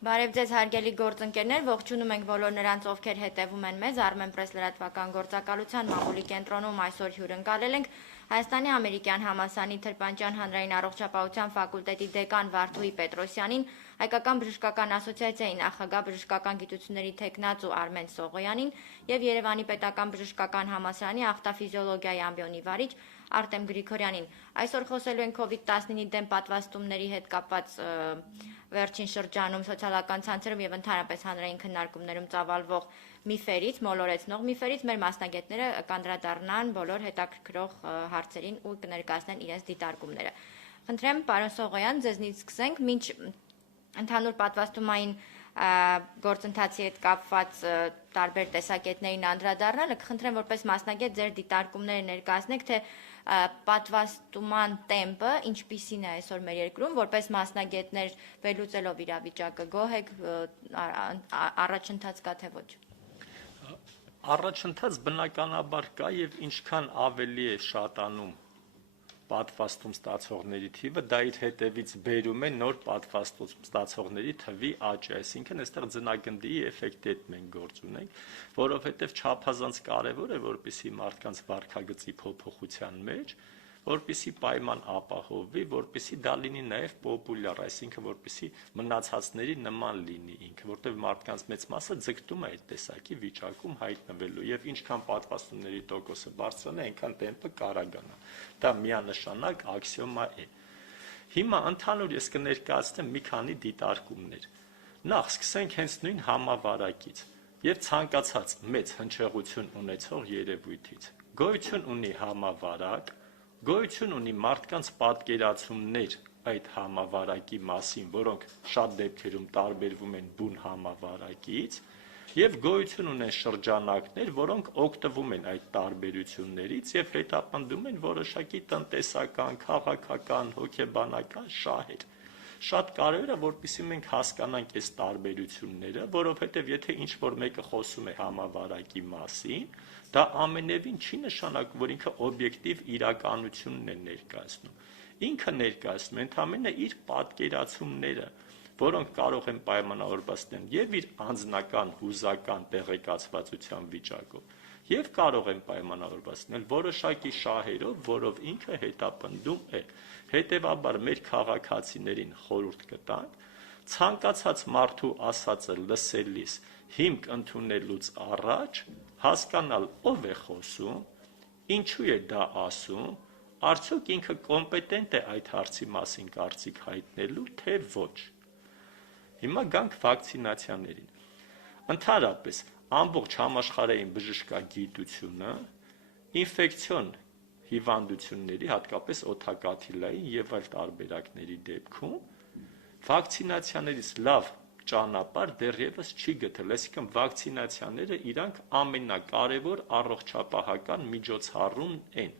Բարև ձեզ հարգելի գործընկերներ, ողջունում ենք բոլոր նրանց, ովքեր հետևում են մեզ Armenpress լրատվական գործակալության մամուլի կենտրոնում այսօր հյուրընկալել ենք Հայաստանի ամերիկյան համալսարանի Թրպանճյան հանրային առողջապահության ֆակուլտետի դեկան Վարդուհի Պետրոսյանին, Հայկական բժշկական ասոցիացիայի նախագահ բժշկական գիտությունների թեկնածու Արմեն Սողոյանին եւ Երևանի պետական բժշկական համալսարանի ախտաֆիզիոլոգիայի ամբիոնի վարիչ Արտեմ Գրիգորյանին։ Այսօր խոսելու ենք COVID-19-ի դեմ պատվաստումների հետ կապված վերջին շրջանում սոցիալական ցանցերում եւ ընդհանրապես հանրային քննարկումներում ծավալվող միֆերից, մոլորեցնող միֆերից մեր մասնագետները կանդրադառնան բոլոր հետաքրքրող հարցերին ու կներկայացնեն իրենց դիտարկումները։ Խնդրեմ, պարոն Սողոյան, ձեզնից սկսենք, մինչ ընդհանուր պատվաստումային գործընթացի հետ կապված տարբեր տեսակետներին անդրադառնալը, կխնդրեմ որպես մասնագետ ձեր դիտարկումները ներկայացնեք, թե պատվաստման տեմպը ինչպիսին է այսօր մեր երկրում, որպես մասնագետներ վերլուծելով իրավիճակը, գոհ եք, առաջընթաց կա թե ոչ։ Առաջընթաց բնականաբար կա եւ ինչքան ավելի է շատանում պատվաստում ստացողների թիվը, դա իր հետևից բերում է նոր պատվաստում ստացողների թվի աճը, այսինքն այստեղ ձնագնդի էֆեկտի հետ մենք գործ ունենք, որովհետեւ չափազանց կարեւոր է, որպեսզի մարդկանց վարքագծի փոփոխության մեջ, որպեսզի պայման ապահովվի, որպեսզի դա լինի նաև պոպուլյար, այսինքն որպեսզի մնացածների նման լինի ինքը, որտեղ մարդկանց մեծ մասը ձգտում է այդ տեսակի վիճակում հայտնվելու եւ ինչքան պատվաստումների տոկոսը բարձրանա, այնքան տեմպը կարագանա։ Դա միանշանակ աքսիոմա է։ Հիմա ընդհանուր ես կներկայացնեմ մի քանի դիտարկումներ։ Նախ սկսենք հենց նույն համավարակից եւ ցանկացած մեծ հնչեղություն ունեցող երևույթից։ Գոյություն ունի համավարակ, գոյություն ունի մարդկանց պատկերացումներ այդ համավարակի մասին, որոնք շատ դեպքերում տարբերվում են բուն համավարակից, եւ գոյություն ունեն շրջանակներ, որոնք օգտվում են այդ տարբերություններից եւ հետապնդում են որոշակի տնտեսական, քաղաքական, հոգեբանական շահեր։ Շատ կարևոր է, որպեսզի մենք հասկանանք այս տարբերությունները, որովհետև եթե ինչ-որ մեկը խոսում է համավարակի մասին, դա ամենևին չի նշանակում, որ ինքը օբյեկտիվ իրականությունն է ներկայացնում։ Ինքը ներկայացնում է ընդամենը իր պատկերացումները, որոնք կարող են պայմանավորված լինել եւ իր անձնական հուզական տեղեկացվածության վիճակով, եւ կարող են պայմանավորված լինել որոշակի շահերով, որով ինքը հետապնդում է։ Հետևաբար մեր քաղաքացիներին խորհուրդ կտանք ցանկացած մարդու ասածը լսելիս հիմք ընդունելուց առաջ հասկանալ ով է խոսում, ինչու է դա ասում, արդյոք ինքը կոմպետենտ է այդ հարցի մասին կարծիք հայտնելու, թե ոչ։ Հիմա գանք վակցինացիաներին։ Ընդհանրապես ամբողջ համաշխարհային բժշկագիտությունը ինֆեկցիոն հիվանդությունների, հատկապես օդակաթիլային եւ այլ տարբերակների դեպքում վակցինացիաներից լավ ճանապարհ դեռևս չի գտել, այսինքն վակցինացիաները իրանք ամենակարևոր առողջապահական միջոցառումն են,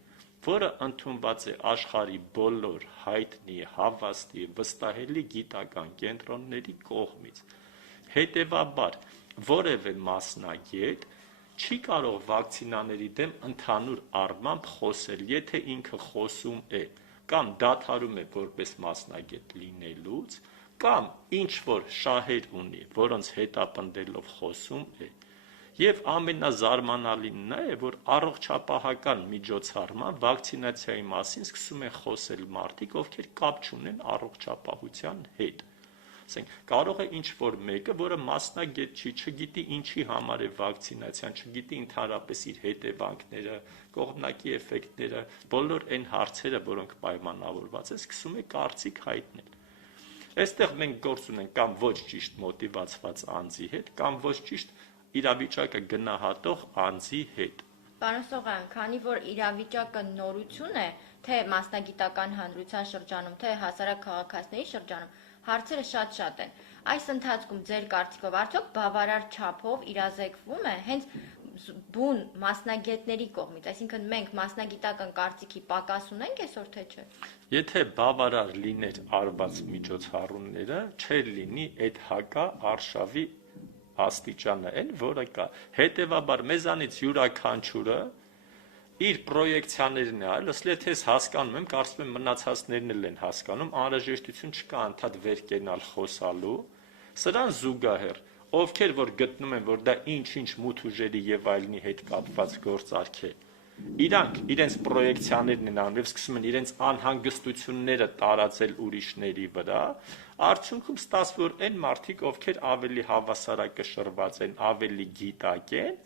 որը ընդունված է աշխարհի բոլոր հայտնի, հավաստի, վստահելի գիտական կենտրոնների կողմից։ Հետևաբար որևէ մասնագետ չի կարող վակցինաների դեմ ընդհանուր առմամբ խոսել, եթե ինքը խոսում է կամ դադարում է որպես մասնագետ լինելուց, կամ ինչ որ շահեր ունի, որոնց հետապնդելով խոսում է, եւ ամենազարմանալին նա է, որ առողջապահական միջոցառման վակցինացիայի մասին սկսում են խոսել մարդիկ, ովքեր կապ չունեն առողջապահության հետ։ Կարող է ինչ-որ մեկը, որը մասնագետ չի, չգիտի ինչի համար է վակցինացիան, չգիտի ընդհանրապես իր հետևանքները, կողմնակի էֆեկտները, բոլոր այն հարցերը, որոնք պայմանավորված են, սկսում է կարծիք հայտնել։ Այստեղ մենք գործ ունենք կամ ոչ ճիշտ մոտիվացված անձի հետ, կամ ոչ ճիշտ իրավիճակը գնահատող անձի հետ։ Պարոն Սողոյան, քանի որ իրավիճակը նորություն է, թե մասնագիտական հանրության շրջանում, թե հասարակ քաղաքացիների շրջանում, հարցերը շատ են։ Այս ընթացքում ձեր կարծիքով արդյոք բավարար չափով իրազեկվում է հենց բուն մասնագետների կողմից, այսինքն մենք մասնագիտական կարծիքի պակաս ունենք այսօր թե չէ։ Եթե բավարար լիներ արված միջոցառումները, չէր լինի այդ հակա արշավի աստիճանը այն, որը կա։ Հետևաբար մեզանից յուրաքանչյուրը իր պրոյեկցիաներն է այլ, եթե ես հասկանում եմ, կարծում եմ մնացածներն էլ են հասկանում, անհրաժեշտություն չկա անդադ վեր կենալ խոսալու, Սրան զուգահեռ ովքեր որ գտնում են, որ դա ինչ-ինչ մութ ուժերի եւ այլնի հետ կապված գործարք է, իրանք իրենց պրոյեկցիաներն են անում եւ սկսում են իրենց անհանգստությունները տարածել ուրիշների վրա, արդյունքում ստացվում որ այն մարդիկ, ովքեր ավելի հավասարակշռված են, ավելի գիտակ են,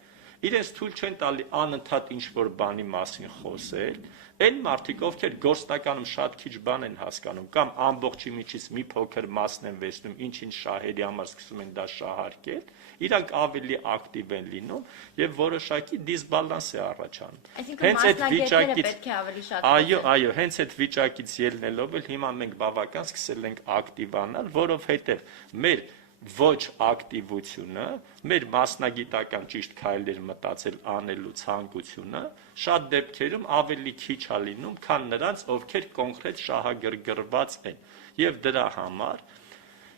իրենց թույլ չեն տալի անընդհատ ինչ-որ բանի մասին խոսել, այն մարդիկ, ովքեր գործնականում շատ քիչ բան են հասկանում, կամ ամբողջի միջից մի փոքր մասն են վերցնում, ինչ-ինչ շահերի համար սկսում են դա շահարկել, իրանք ավելի ակտիվ են լինում եւ որոշակի դիսբալանս է առաջանում։ Այսինքն մասնագետները պետք է ավելի շատ Այո, հենց այդ վիճակից ելնելով էլ հիմա մենք բավական սկսել ենք ակտիվանալ, որովհետեւ մեր ոչ ակտիվությունը, մեր մասնագիտական ճիշտ քայլեր մտածել անելու ցանկությունը շատ դեպքերում ավելի քիչ է լինում, քան նրանց, ովքեր կոնկրետ շահագրգռված են։ Եվ դրա համար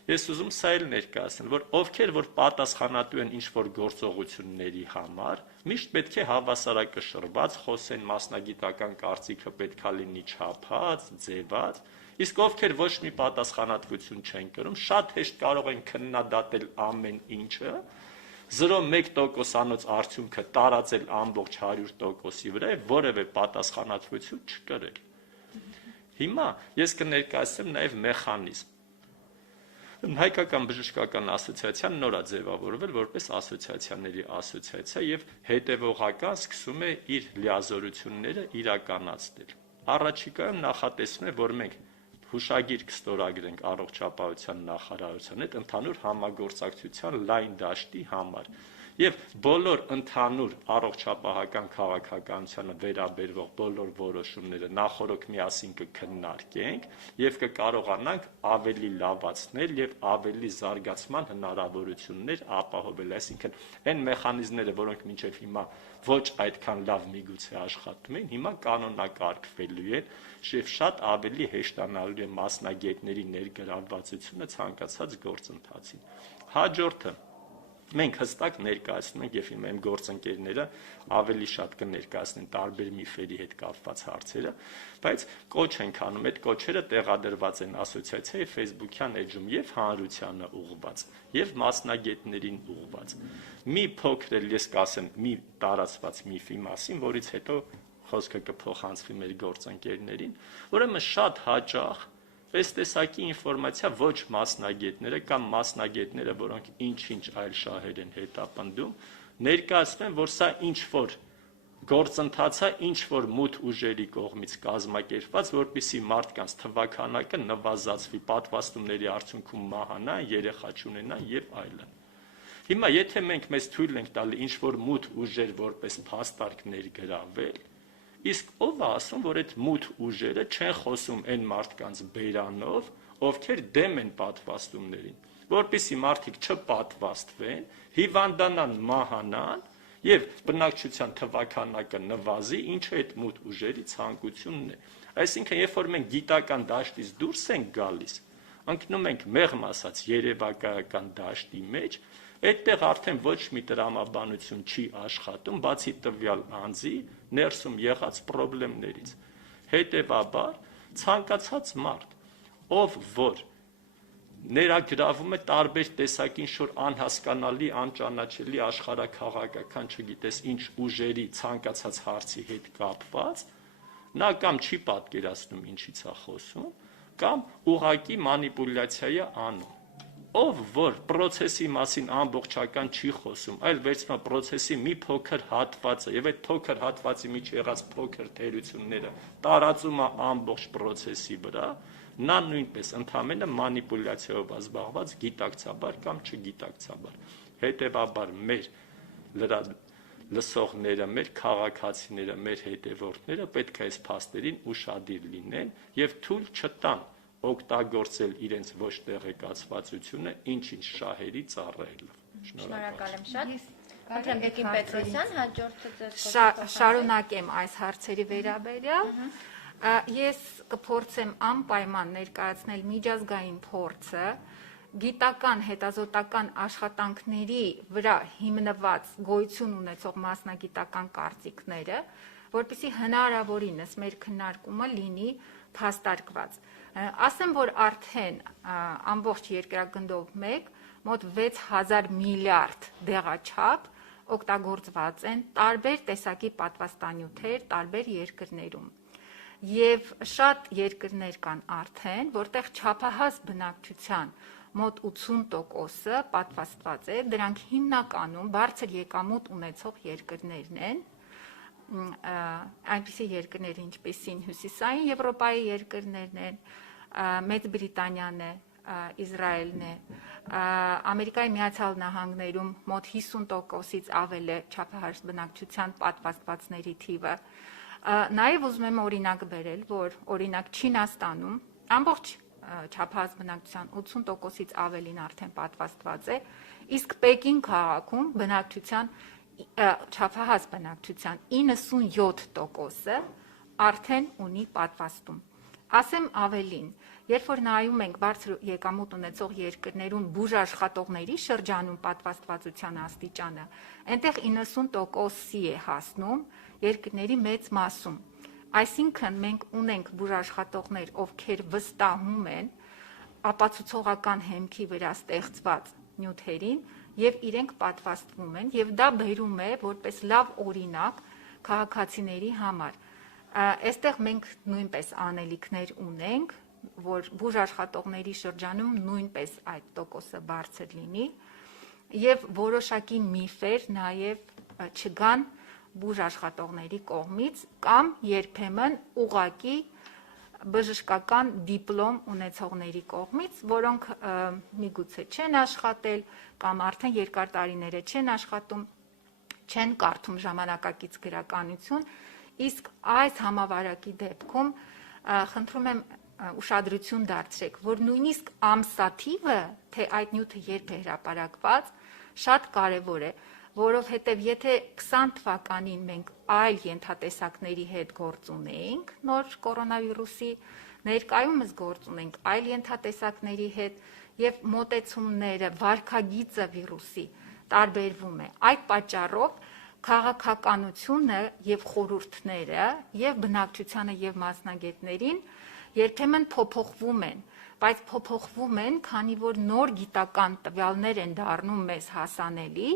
ես ուզում սա էլ ներկայացնել, որ ովքեր որ պատասխանատու են ինչ-որ գործողությունների համար, միշտ պետք է հավասարակշռված խոսեն, մասնագիտական կարծիքը պետք է լինի չափած, ձևած, իսկ ովքեր ոչ մի պատասխանատվություն չեն կրում, շատ հեշտ կարող են քննադատել ամեն ինչը, 0.1%-անոց արդյունքը տարածել ամբողջ 100%-ի վրա եւ որևէ պատասխանատվություն չկրել։ Հիմա ես կներկայացնեմ նաեւ մեխանիզմ։ Հայկական բժշկական ասոցիացիան նոր է ձևավորվել որպես ասոցիացիաների ասոցիացիա եւ հետեւողական սկսում է իր լիազորությունները իրականացնել։ Առաջիկայում նախատեսվում է, որ մենք հուշագիր կստորագրենք առողջապահության նախարարության հետ ընդհանուր համագործակցության լայն դաշտի համար եւ բոլոր ընդհանուր առողջապահական քաղաքականությանը վերաբերող բոլոր որոշումները նախորդ միասին կքննարկենք եւ կկարողանանք ավելի լավացնել եւ ավելի զարգացման հնարավորություններ ապահովել, այսինքն այն մեխանիզմները, որոնք մինչեւ հիմա ոչ այդքան լավ միգուցե աշխատում են, հիմա կանոնակարգվելու են եւ շատ ավելի հեշտանալու է մասնագետների ներգրավվածությունը ցանկացած գործընթացին։ Հաջորդը մենք հստակ ներկայացնում ենք եւ հիմա իմ գործընկերները ավելի շատ կներկայացնեն տարբեր միֆերի հետ կապված հարցերը, բայց կոչ ենք անում, այդ կոչերը տեղադրված են ասոցիացիայի Facebook-յան էջում եւ հանրությանը ուղղված եւ մասնագետներին ուղղված։ Մի փոքր էլ ես կասեմ մի տարածված միֆի մասին, որից հետո խոսքը կփոխանցվի մեր գործընկերներին, ուրեմն շատ հաճախ այս տեսակի ինֆորմացիա ոչ մասնագետները կամ մասնագետները, որոնք ինչ-ինչ այլ շահեր են հետապնդում, ներկայացնում են, որ սա ինչ-որ գործընթաց է, ինչ-որ մութ ուժերի կողմից կազմակերպված, որպեսզի մարդկանց թվաքանակը նվազացվի, պատվաստումների արդյունքում մահանան, երեխա չունենան եւ այլն։ Հիմա եթե մենք մեզ թույլ ենք տալի ինչ-որ մութ ուժեր որպես փաստարկ ներգրավել, իսկ ով է ասում, որ այդ մութ ուժերը չեն խոսում այն մարդկանց բերանով, ովքեր դեմ են պատվաստումներին, որպեսզի մարդիկ չպատվաստվեն, հիվանդանան, մահանան եւ բնակչության թվաքանակը նվազի, ինչը այդ մութ ուժերի ցանկությունն է։ Այսինքն, երբ որ մենք գիտական դաշտից դուրս ենք գալիս, ընկնում ենք մեղմ ասած երևակայական դաշտի մեջ, այդտեղ արդեն ոչ մի տրամաբանություն չի աշխատում, բացի տվյալ անձի ներսում եղած խնդիրներից։ Հետևաբար, ցանկացած մարդ, ով որ ներագրավում է տարբեր տեսակին շուտ անհասկանալի, անճանաչելի աշխարհաքաղաքական, չգիտես ինչ ուժերի ցանկացած հարցի հետ կապված, նա կամ չի պատկերացնում ինչից է խոսում, կամ ուղղակի մանիպուլյացիա է անում։ Ով որ process-ի մասին ամբողջական չի խոսում, այլ վերցնում process-ի մի փոքր հատվածը եւ այդ փոքր հատվածի մեջ եղած փոքր թերությունները տարածում է ամբողջ process-ի վրա, նա նույնպես ընդհանրապես մանիպուլյացիայով զբաղված գիտակցաբար կամ չգիտակցաբար։ Հետևաբար մեր լսողները, մեր քաղաքացիները, մեր հետևորդները պետք է այս փաստերին ուշադիր լինեն եւ թույլ չտան օգտագործել իրենց ոչ տեղեկացվածությունը ինչ-ինչ շահերի ծառայելով։ Շնորհակալ եմ շատ։ Խնդրեմ Բեկին Պետրոսյան, հաջորդը ձեզ շարունակեմ այս հարցերի վերաբերյալ։ Ես կփորձեմ անպայման ներկայացնել միջազգային փորձը, գիտական հետազոտական աշխատանքների վրա հիմնված գոյություն ունեցող մասնագիտական կարծիքները, որպեսզի հնարավորինս մեր քննարկումը լինի փաստարկված։ Ասեմ, որ արդեն ամբողջ երկրագնդով մեկ մոտ 6000 միլիարդ դեղաչափ օգտագործված են տարբեր տեսակի պատվաստանյութեր տարբեր երկրներում։ Եվ շատ երկրներ կան արդեն, որտեղ չափահաս բնակչության մոտ 80%-ը պատվաստված է, դրանք հիմնականում բարձր եկամուտ ունեցող երկրներն են, այնպիսի երկրներ ինչպիսին Հյուսիսային Եվրոպայի երկրներն են, Մեծ Բրիտանիան է, Իսրայելն է, Ամերիկայի Միացյալ Նահանգներում մոտ 50%-ից ավել է չափահաս բնակչության պատվաստվածների թիվը։ Նաև ուզում եմ օրինակ բերել, որ օրինակ Չինաստանում ամբողջ չափահաս բնակչության 80%-ից ավելին արդեն պատվաստված է, իսկ Պեկին քաղաքում բնակչության չափահաս բնակչության 97%-ը արդեն ունի պատվաստում։ Ասեմ ավելին, երբ որ նայում ենք բարձր եկամուտ ունեցող երկրներում բուժաշխատողների շրջանում պատվաստվածության աստիճանը, այնտեղ 90%-ի է հասնում երկրների մեծ մասում։ Այսինքն մենք ունենք բուժաշխատողներ, ովքեր վստահում են ապացուցողական հեմքի վրա ստեղծված նյութերին եւ իրենք պատվաստվում են եւ դա բերում է որպես լավ օրինակ քաղաքացիների համար։ Այստեղ մենք նույնպես անելիքներ ունենք, որ բուժաշխատողների շրջանում նույնպես այդ տոկոսը բարձր լինի եւ որոշակի միֆեր նաեւ չգան բուժաշխատողների կողմից կամ երբեմն ուղղակի բժշկական դիպլոմ ունեցողների կողմից, որոնք միգուցե չեն աշխատել կամ արդեն երկար տարիներ չեն աշխատում, չեն կարդում ժամանակակից գրականություն, իսկ այս համավարակի դեպքում խնդրում եմ ուշադրություն դարձրեք, որ նույնիսկ ամսաթիվը, թե այդ նյութը երբ է հրապարակված, շատ կարևոր է, որովհետև եթե 20 թվականին մենք այլ ենթատեսակների հետ գործ ունեինք, նոր կորոնավիրուսի, ներկայումս գործ ունենք այլ ենթատեսակների հետ եւ մոտեցումները, վարքագիծը վիրուսի տարբերվում է։ Այդ պատճառով քաղաքականությունը եւ խորհուրդները եւ բնակչությանը եւ մասնագետներին երբեմն փոփոխվում են, բայց փոփոխվում են, քանի որ նոր գիտական տվյալներ են դառնում մեզ հասանելի,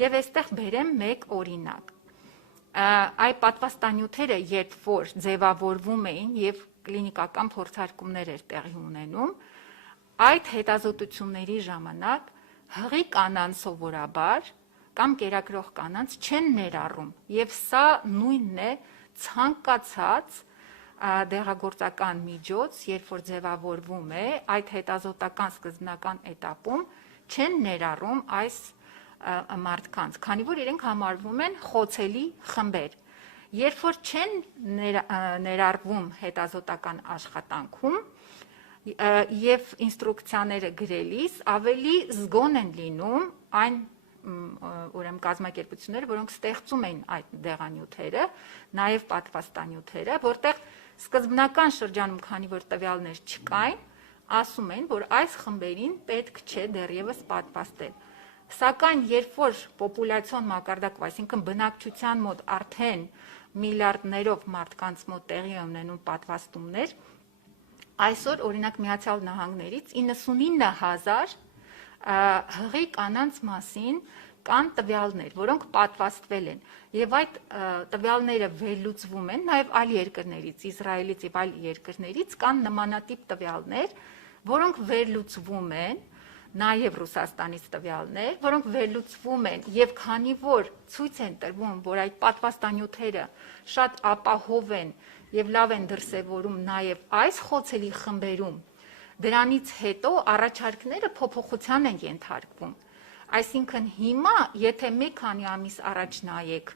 եւ այստեղ բերեմ մեկ օրինակ։ Այդ պատվաստանյութերը, երբ որ ձևավորվում էին եւ կլինիկական փորձարկումներ էր տեղի ունենում, այդ հետազոտությունների ժամանակ հղի կանանց սովորաբար կամ կերակրող կանանց չեն ներառում եւ սա նույնն է ցանկացած դեղագործական միջոց, երբ որ ձևավորվում է, այդ հետազոտական սկզբնական էտապում չեն ներառում այս մարդկանց, քանի որ իրենք համարվում են խոցելի խմբեր։ Երբ որ չեն ներառվում հետազոտական աշխատանքում եւ ինստրուկցիաները գրելիս ավելի զգոն են լինում այն ուրեմն կազմակերպությունները, որոնք ստեղծում են այդ դեղանյութերը, նաեւ պատվաստանյութերը, որտեղ սկզբնական շրջանում, քանի որ տվյալներ չկային, ասում են, որ այս խմբերին պետք չէ դեռևս պատվաստել։ Սակայն երբ որ պոպուլյացիոն մակարդակով, այսինքն բնակչության մոտ արդեն միլիարդներով մարդկանց մոտ տեղի ունենում պատվաստումներ, այսօր օրինակ Միացյալ Նահանգներից 99000 հղի կանանց մասին կան տվյալներ, որոնք պատվաստվել են, եւ այդ տվյալները վերլուծվում են նաեւ այլ երկրներից, Իսրայելից եւ այլ երկրներից կան նմանատիպ տվյալներ, որոնք վերլուծվում են, նաեւ Ռուսաստանից տվյալներ, որոնք վերլուծվում են եւ քանի որ ցույց են տրվում, որ այդ պատվաստանյութերը շատ ապահով են եւ լավ են դրսեւորում նաեւ այս խոցելի խմբերում, դրանից հետո առաջարկները փոփոխության են ենթարկվում։ Այսինքն հիմա, եթե մի քանի ամիս առաջ նայեք,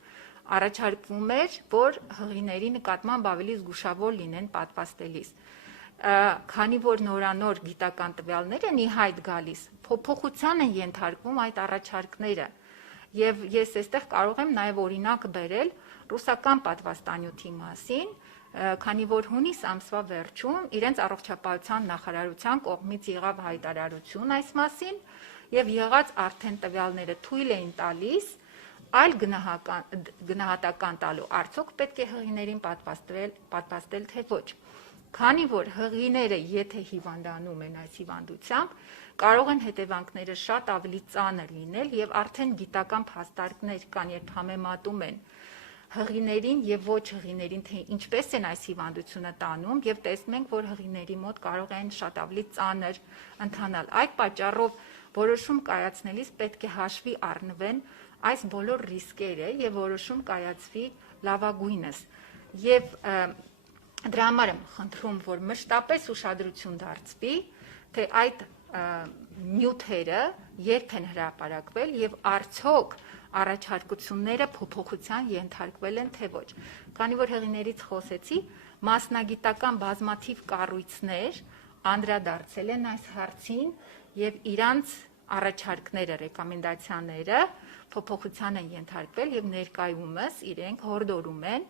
առաջարկվում էր, որ հղիների նկատմամբ ավելի զգուշավոր լինեն պատվաստելիս։ Քանի որ նորանոր գիտական տվյալներ են ի հայտ գալիս, փոփոխության են ենթարկվում այդ առաջարկները։ Եվ ես այստեղ կարող եմ նաև օրինակ բերել ռուսական պատվաստանյութի մասին, քանի որ հունիս ամսվա վերջում իրենց առողջապահության նախարարության կողմից եղավ հայտարարություն այս մասին եւ եղած արդեն տվյալները թույլ էին տալիս այլ գնահատական տալու արդյոք պետք է հղիներին պատվաստել թե ոչ։ Քանի որ հղիները եթե հիվանդանում են այս հիվանդությամբ, կարող են հետևանքները շատ ավելի ծանր լինել եւ արդեն գիտական փաստարկներ կան, երբ համեմատում են հղիներին եւ ոչ հղիներին, թե ինչպես են այս հիվանդությունը տանում եւ տեսնում ենք, որ հղիների մոտ կարող են շատ ավելի ծանր ընթանալ։ Այդ պատճառով որոշում կայացնելիս պետք է հաշվի առնվեն այս բոլոր ռիսկերը եւ որոշում կայացվի լավագույնս։ Եվ դրա համար եմ խնդրում, որ մշտապես ուշադրություն դարձվի, թե այդ նյութերը երբ են հրապարակվել եւ արդյոք առաջարկությունները փոփոխության ենթարկվել են թե ոչ։ Քանի որ հեղիներից խոսեցի, մասնագիտական բազմաթիվ կառույցներ անդրադարձել են այս հարցին եւ իրանց առաջարկները, ռեկոմենդացիաները փոփոխության են ենթարկվել եւ ներկայումս իրենք հորդորում են,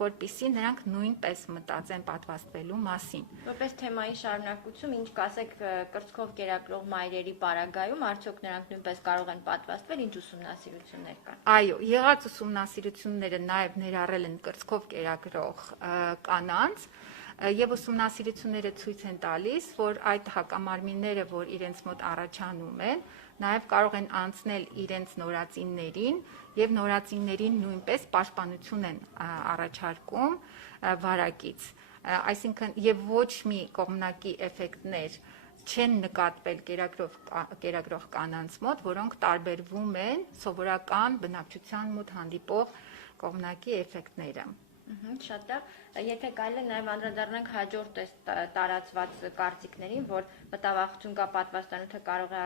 որպեսզի նրանք նույնպես մտածեն պատվաստվելու մասին։ Որպես թեմայի շարունակություն, ինչ կասեք կրծքով կերակրող մայրերի պարագայում, արդյոք նրանք նույնպես կարող են պատվաստվել, ինչ ուսումնասիրություններ կան։ Այո, եղած ուսումնասիրությունները նաև ներառել են կրծքով կերակրող կանանց, եւ ուսումնասիրությունները ցույց են տալիս, որ այդ հակամարմինները, որ իրենց մոտ առաջանում են, նաև կարող են անցնել իրենց նորածիններին եւ նորածիններին նույնպես պաշտպանություն են առաջարկում վարակից, այսինքն եւ ոչ մի կողմնակի էֆեկտներ չեն նկատվել կերակրող կանանց մոտ, որոնք տարբերվում են սովորական բնակչության մոտ հանդիպող կողմնակի էֆեկտները։ Շատ լավ, եթե կարելի է նաև անդրադառնանք հաջորդ տարածված կարծիքներին, որ մտավախություն կա պատվաստանյութը կարող է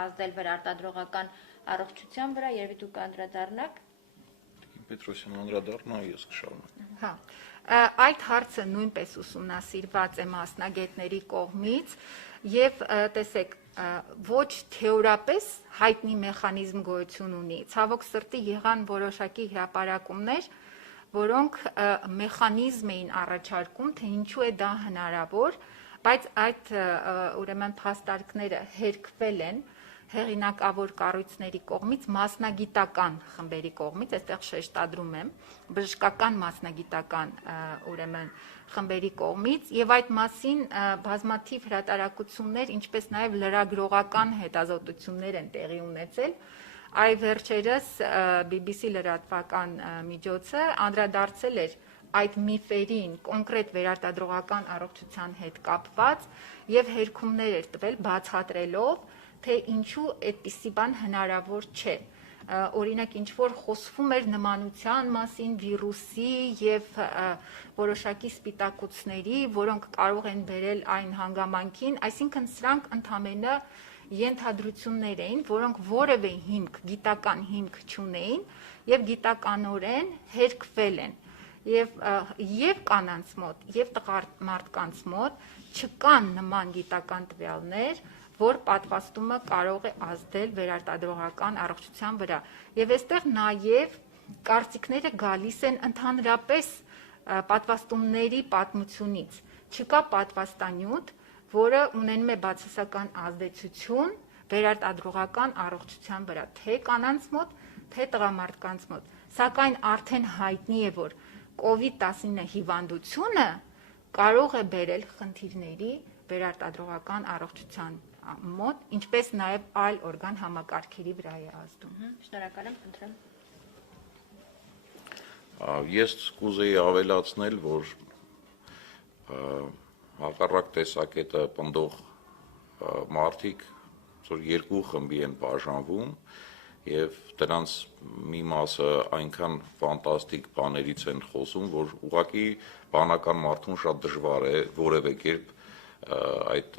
ազդել վերարտադրողական առողջության վրա, երևի դուք անդրադառնաք։ Պետրոսյան անդրադառնա, ես կշարունակեմ։ Հա, այդ հարցը նույնպես ուսումնասիրված է մասնագետների կողմից եւ տեսեք, ոչ թեորապես հայտնի մեխանիզմ գոյություն ունի։ Ցավոք սրտի եղան որոշակի հրապարակումներ, որոնք մեխանիզմ էին առաջարկում, թե ինչու է դա հնարավոր, բայց այդ ուրեմն փաստարկները հերքվել են հեղինակավոր կառույցների կողմից, մասնագիտական խմբերի կողմից, այստեղ շեշտադրում եմ, բժշկական մասնագիտական ուրեմն խմբերի կողմից, եւ այդ մասին բազմաթիվ հրատարակություններ, ինչպես նաեւ լրագրողական հետազոտություններ են տեղի ունեցել։ Այ վերջերս BBC լրատվական միջոցը անդրադարձել էր այդ միֆերին կոնկրետ վերարտադրողական առողջության հետ կապված եւ հերքումներ էր տվել բացատրելով, թե ինչու այդպիսի բան հնարավոր չէ։ Օրինակ ինչ որ խոսվում էր նմանության մասին վիրուսի եւ որոշակի սպիտակուցների, որոնք կարող են բերել այն հանգամանքին, այսինքն սրանք ընդամենը ենթադրություններ էին, որոնք որևէ հիմք, գիտական հիմք չունեին եւ գիտականորեն հերքվել են եւ կանանց մոտ եւ տղամարդկանց մոտ չկան նման գիտական տվյալներ, որ պատվաստումը կարող է ազդել վերարտադրողական առողջության վրա եւ այստեղ նաեւ կարծիքները գալիս են ընդհանրապես պատվաստումների պատմությունից, չկա պատվաստանյութ, որը ունենում է բացասական ազդեցություն վերարտադրողական առողջության վրա, թե կանանց մոտ, թե տղամարդկանց մոտ։ Սակայն արդեն հայտնի է, որ COVID-19 հիվանդությունը կարող է բերել խնդիրների վերարտադրողական առողջության մոտ, ինչպես նաև այլ օրգան համակարգերի վրա է ազդում։ Շնորհակալ եմ, խնդրեմ։ Ես կուզեի ավելացնել, որ հակառակ տեսակետը պնդող մարդիկ երկու խմբի են բաժանվում եւ դրանց մի մասը այնքան ֆանտաստիկ բաներից են խոսում, որ ուղղակի բանական մարդուն շատ դժվար է որևէ կերպ այդ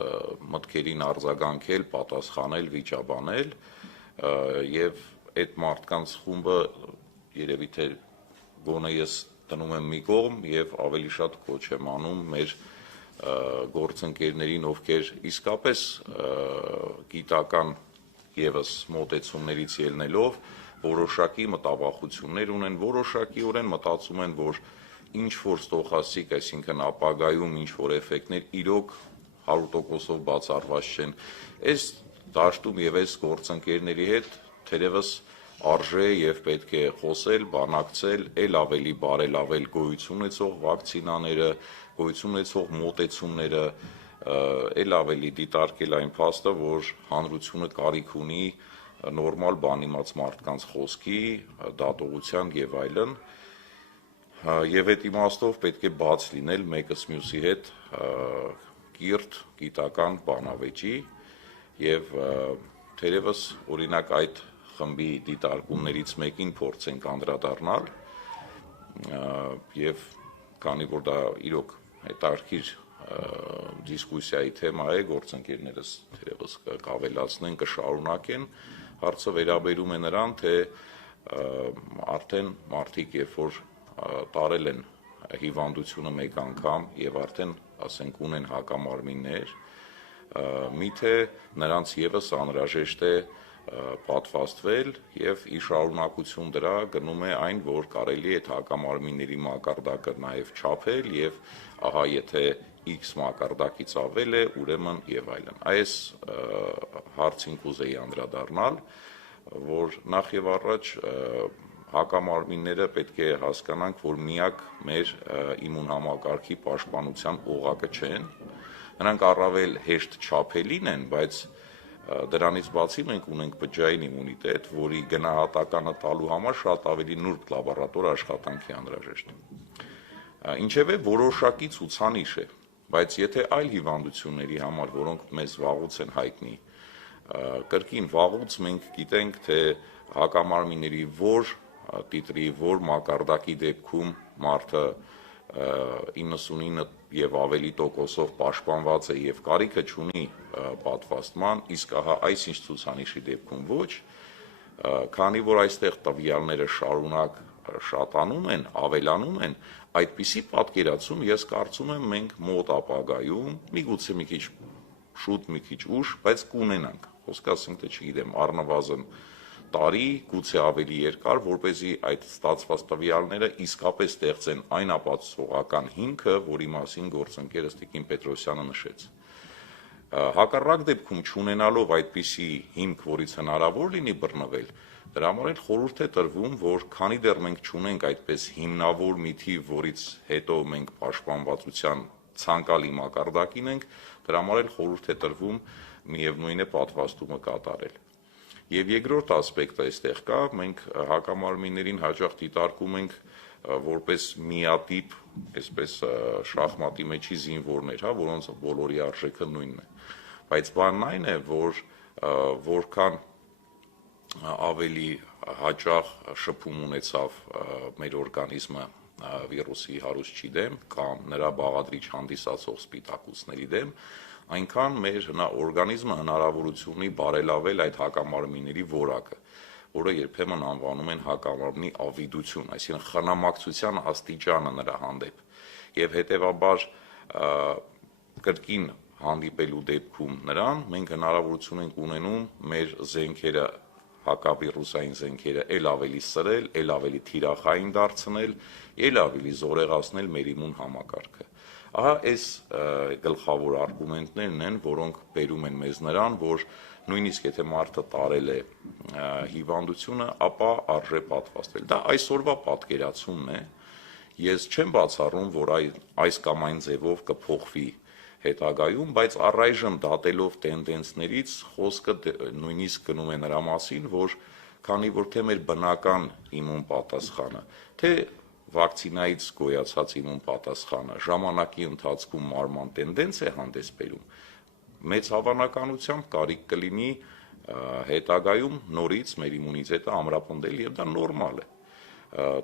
մտքերին արձագանքել, պատասխանել, վիճաբանել եւ այդ մարդկանց խումբը երևի թե գոնե ես դնում եմ մի կողմ եւ ավելի շատ կոչ եմ անում մեր գործընկերներին, ովքեր իսկապես գիտական եւս մոտեցումներից ելնելով որոշակի մտավախություններ ունեն, որոշակիորեն մտածում են, որ ինչ որ ստոխաստիկ, այսինքն ապագայում ինչ որ էֆեկտներ իրոք 100%-ով բացառված չեն։ Այս դաշտում եւ այս գործընկերների հետ թերևս արժե եւ պետք է խոսել, բանակցել, ել ավելի բարելավել գոյություն ունեցող վակցինաները, գոյություն ունեցող մոտեցումները էլ ավելի դիտարկել այն փաստը, որ հանրությունը կարիք ունի նորմալ բանիմաց մարդկանց խոսքի, դատողության եւ այլն, եւ այդ իմաստով պետք է բաց լինել մեկս մյուսի հետ կիրթ գիտական բանավեճի եւ թերևս օրինակ այդ խմբի դիտարկումներից մեկին փորձենք անդրադառնալ եւ քանի որ դա իրոք հետարքիր դիսկուսիայի թեմա է, գործընկերներս թերևս կավելացնեն, կշարունակեն, հարցը վերաբերում է նրան, թե արդեն մարդիկ երբ որ տարել են հիվանդությունը մեկ անգամ եւ արդեն ասենք ունեն հակամարմիններ, միթե նրանց եւս անհրաժեշտ է պատվաստվել եւ ի շարունակություն դրա գնում է այն, որ կարելի է հակամարմինների մակարդակը նաեւ չափել եւ ահա եթե X մակարդակից ավել է, ուրեմն եւ այլն։ Այս հարցին կուզեի անդրադառնալ, որ նախ եւ առաջ հակամարմինները պետք է հասկանանք, որ միակ մեր իմուն համակարգի պաշտպանության օղակը չեն։ Նրանք առավել հեշտ չափելին են, բայց դրանից բացի մենք ունենք բջջային իմունիտետ, որի գնահատականը տալու համար շատ ավելի նուրբ լաբորատոր աշխատանքի անհրաժեշտ է։ Ինչևէ որոշակի ցուցանիշ է, բայց եթե այլ հիվանդությունների համար, որոնք մեզ վաղուց են հայտնի, կրկին վաղուց մենք գիտենք, թե հակամարմինների որ տիտրի, որ մակարդակի դեպքում մարդը 99 եւ ավելի տոկոսով պաշտպանված է եւ կարիքը չունի պատվաստման, իսկ ահա այսինչ ցուցանիշի դեպքում ոչ, քանի որ այստեղ տվյալները շարունակ շատանում են, ավելանում են, այդպիսի պատկերացում ես կարծում եմ մենք մոտ ապագայում, միգուցե մի քիչ շուտ, մի քիչ ուշ, բայց կունենանք, խոսքը ասենք թե չգիտեմ, առնվազն տարի, գուցե ավելի երկար, որպեսզի այդ ստացված տվյալները իսկապես ստեղծեն այն ապացուցողական հիմքը, որի մասին գործընկերս Տիկին Պետրոսյանը նշեց։ Հակառակ դեպքում չունենալով այդպիսի հիմք, որից հնարավոր լինի բռնվել, դրա համար էլ խորհուրդ է տրվում, որ քանի դեռ մենք չունենք այդպես հիմնավոր մի թիվ, որից հետո մենք պաշտպանվածության ցանկալի մակարդակին ենք, դրա համար էլ խորհուրդ է տրվում միևնույն է պատվաստումը կատարել։ Եվ երկրորդ ասպեկտը այստեղ կա, մենք հակամարմիններին հաճախ դիտարկում ենք որպես միատիպ, այսպես շախմատի մեջի զինվորներ, հա, որոնց բոլորի արժեքը նույնն է։ Բայց բանն այն է, որ որքան ավելի հաճախ շփում ունեցավ մեր օրգանիզմը վիրուսի հարուցչի դեմ կամ նրա բաղադրիչ հանդիսացող սպիտակուցների դեմ, այնքան մեր օրգանիզմը հնարավորություն ունի բարելավել այդ հակամարմինների որակը, որը երբեմն անվանում են հակամարմնի ավիդություն, այսինքն խնամակցության աստիճանը նրա հանդեպ։ Եվ հետևաբար կրկին հանդիպելու դեպքում նրան մենք հնարավորություն ենք ունենում մեր զենքերը հակավիրուսային զենքերը էլ ավելի սրել, էլ ավելի թիրախային դարձնել, էլ ավելի զորեղացնել մեր իմուն համակարգը։ Ահա այս գլխավոր արգումենտներն են, որոնք բերում են մեզ նրան, որ նույնիսկ եթե մարդը տարել է հիվանդությունը, ապա արժե պատվաստվել։ Դա այսօրվա պատկերացումն է։ Ես չեմ բացառում, որ այս կամ այն ձևով կփոխվի հետագայում, բայց առայժմ դատելով տենդենսներից խոսքը նույնիսկ գնում է նրա մասին, որ քանի որ թե մեր բնական իմուն պատասխանը, թե վակցինայից գոյացած իմուն պատասխանը ժամանակի ընթացքում մարման տենդենս է հանդես բերում, մեծ հավանականությամբ կարիք կլինի հետագայում նորից մեր իմունիտետը ամրապնդել եւ դա նորմալ է։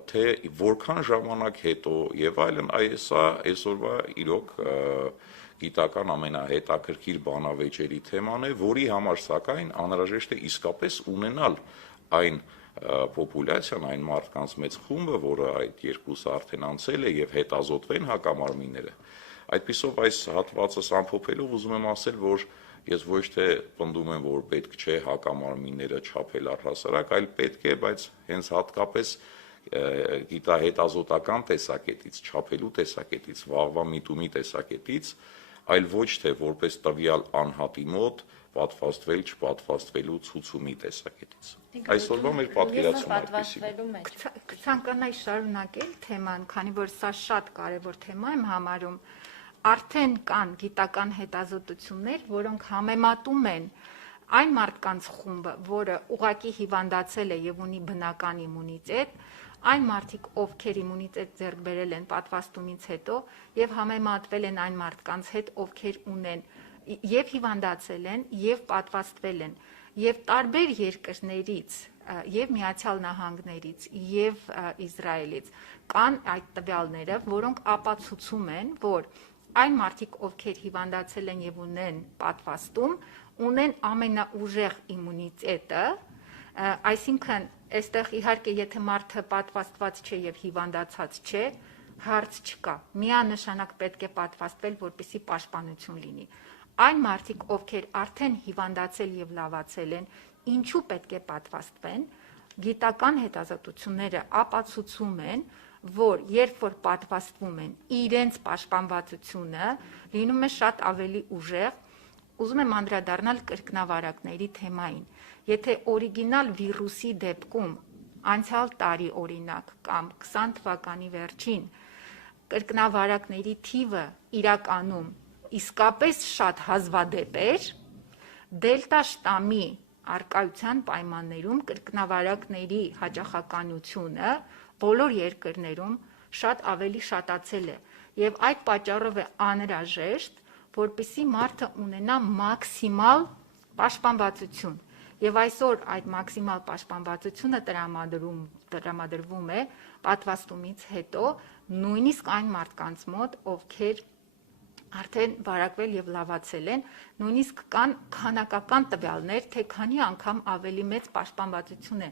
Թե որքան ժամանակ հետո եւ այլն, սա այսօրվա իրոք գիտական ամենահետաքրքիր բանավեճերի թեման է, որի համար սակայն անհրաժեշտ է իսկապես ունենալ այն պոպուլյացիան, այն մարդկանց մեծ խումբը, որը այդ երկուսը արդեն անցել է եւ հետազոտվեն հակամարմինները։ Այդպիսով այս հատվածս ամփոփելով ուզում եմ ասել, որ ես ոչ թե պնդում եմ, որ պետք չէ հակամարմինները չափել առհասարակ, այլ պետք է, բայց հենց հատկապես գիտահետազոտական տեսակետից, չափելու տեսակետից, վաղվա միտումի տեսակետից, այլ ոչ թե որպես տվյալ անհատի մոտ պատվաստվել չպատվաստվելու ցուցումի տեսակետից։ Այսօրվա մեր պատկերացումը այդպեսին է։ Կցանկանայի շարունակել թեման, քանի որ սա շատ կարևոր թեմա եմ համարում, արդեն կան գիտական հետազոտություններ, որոնք համեմատում են այն մարդկանց խումբը, որը ուղղակի հիվանդացել է եւ ունի բնական իմունիտետ, այն մարդիկ, ովքեր իմունիտետ ձեռք բերել են պատվաստումից հետո եւ համեմատվել են այն մարդկանց հետ, ովքեր ունեն եւ հիվանդացել են եւ պատվաստվել են եւ տարբեր երկրներից եւ Միացյալ Նահանգներից եւ Իսրայելից կան այդ տվյալները, որոնք ապացուցում են, որ այն մարդիկ, ովքեր հիվանդացել են եւ ունեն պատվաստում, ունեն ամենաուժեղ իմունիտետը, այսինքն այստեղ իհարկե եթե մարդը պատվաստված չէ եւ հիվանդացած չէ, հարց չկա։ Միանշանակ պետք է պատվաստվել, որպեսզի պաշտպանություն լինի։ Այն մարդիկ, ովքեր արդեն հիվանդացել եւ լավացել են, ինչու պետք է պատվաստվեն, գիտական հետազոտությունները ապացուցում են, որ երբ որ պատվաստվում են, իրենց պաշտպանվածությունը լինում է շատ ավելի ուժեղ։ Ուզում եմ անդրադառնալ կրկնավարակների թեմային։ Եթե օրիգինալ վիրուսի դեպքում անցյալ տարի օրինակ կամ 20 թվականի վերջին կրկնավարակների թիվը իրականում իսկապես շատ հազվադեպ էր, դելտա շտամի արկայության պայմաններում կրկնավարակների հաճախականությունը բոլոր երկրներում շատ ավելի շատացել է եւ այդ պատճառով է անհրաժեշտ, որպեսզի մարդը ունենա մաքսիմալ պաշտպանվածություն եւ այսօր այդ մաքսիմալ պաշտպանվածությունը տրամադրվում է պատվաստումից հետո նույնիսկ այն մարդկանց մոտ, ովքեր արդեն վարակվել եւ լավացել են, նույնիսկ կան քանակական տվյալներ, թե քանի անգամ ավելի մեծ պաշտպանվածություն է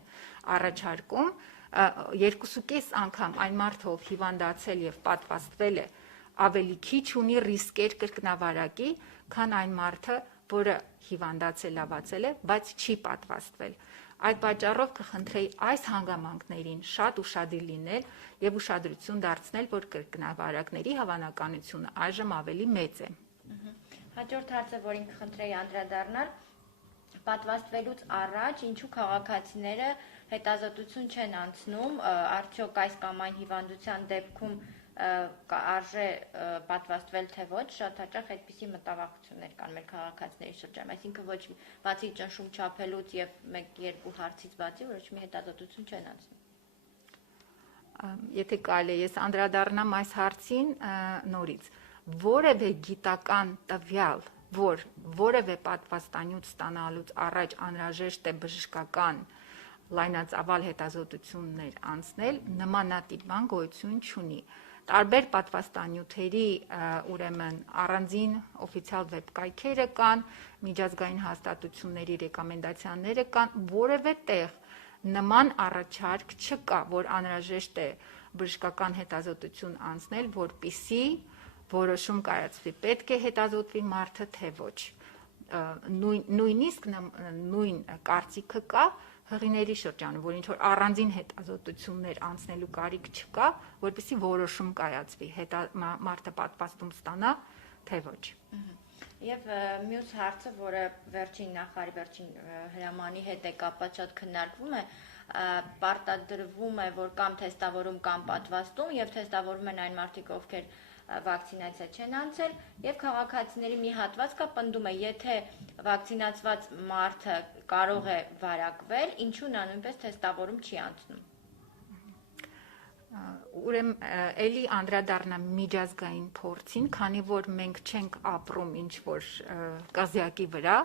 առաջարկում, 2.5 անգամ այն մարդը, ով հիվանդացել եւ պատվաստվել է, ավելի քիչ ունի ռիսկեր կրկնավարակի, քան այն մարդը, որը հիվանդացել լավացել է, բայց չի պատվաստվել։ Այդ պատճառով կխնդրեի այս հանգամանքներին շատ ուշադիր լինել եւ ուշադրություն դարձնել, որ կրկնավարակների հավանականությունը այժմ ավելի մեծ է։ Հաջորդ հարցը, որին կխնդրեի անդրադառնալ, պատվաստվելուց առաջ ինչու քաղաքացիները հետազոտություն չեն անցնում, արդյոք այս կամ այն հիվանդության դեպքում արժե պատվաստվել թե ոչ, շատ հաճախ այդպիսի մտավախություններ կան մեր քաղաքացիների շրջանում, այսինքն ոչ բացի ճնշում չափելուց եւ 1-2 հարցից բացի ոչ մի հետազոտություն չեն անցնում։ Եթե կարելի է, ես անդրադառնամ այս հարցին նորից, որևէ գիտական տվյալ, որ որևէ պատվաստանյութ ստանալուց առաջ անհրաժեշտ է բժշկական լայնածավալ հետազոտություններ անցնել, նմանատիպ բան գոյություն չունի։ Տարբեր պատվաստանյութերի ուրեմն առանձին օֆիցիալ վեբկայքերը կան, միջազգային հաստատությունների ռեկոմենդացիաները կան, որևէ տեղ նման առաջարկ չկա, որ անհրաժեշտ է բժշկական հետազոտություն անցնել, որպեսզի որոշում կայացվի, պետք է հետազոտվի մարդը թե ոչ։ Նույնիսկ նույն կարծիքը կա հղիների շրջանում, որ ինչ որ առանձին հետազոտություններ անցնելու կարիք չկա, որպեսզի որոշում կայացվի, մարդը պատվաստում ստանա թե ոչ։ Եվ մյուս հարցը, որը վերջին հրամանի հետ է կապված շատ քննարկվում է, պարտադրվում է, որ կամ թեստավորում կամ պատվաստում եւ թեստավորում են այն մարդիկ, ովքեր վակցինացիա չեն անցել եւ քաղաքացիների մի հատված կա պնդում է, եթե վակցինացված մարդը կարող է վարակվել, ինչու նա նույնպես թեստավորում չի անցնում։ Ուրեմն էլի անդրադառնամ միջազգային փորձին, քանի որ մենք չենք ապրում ինչ որ կազյակի վրա,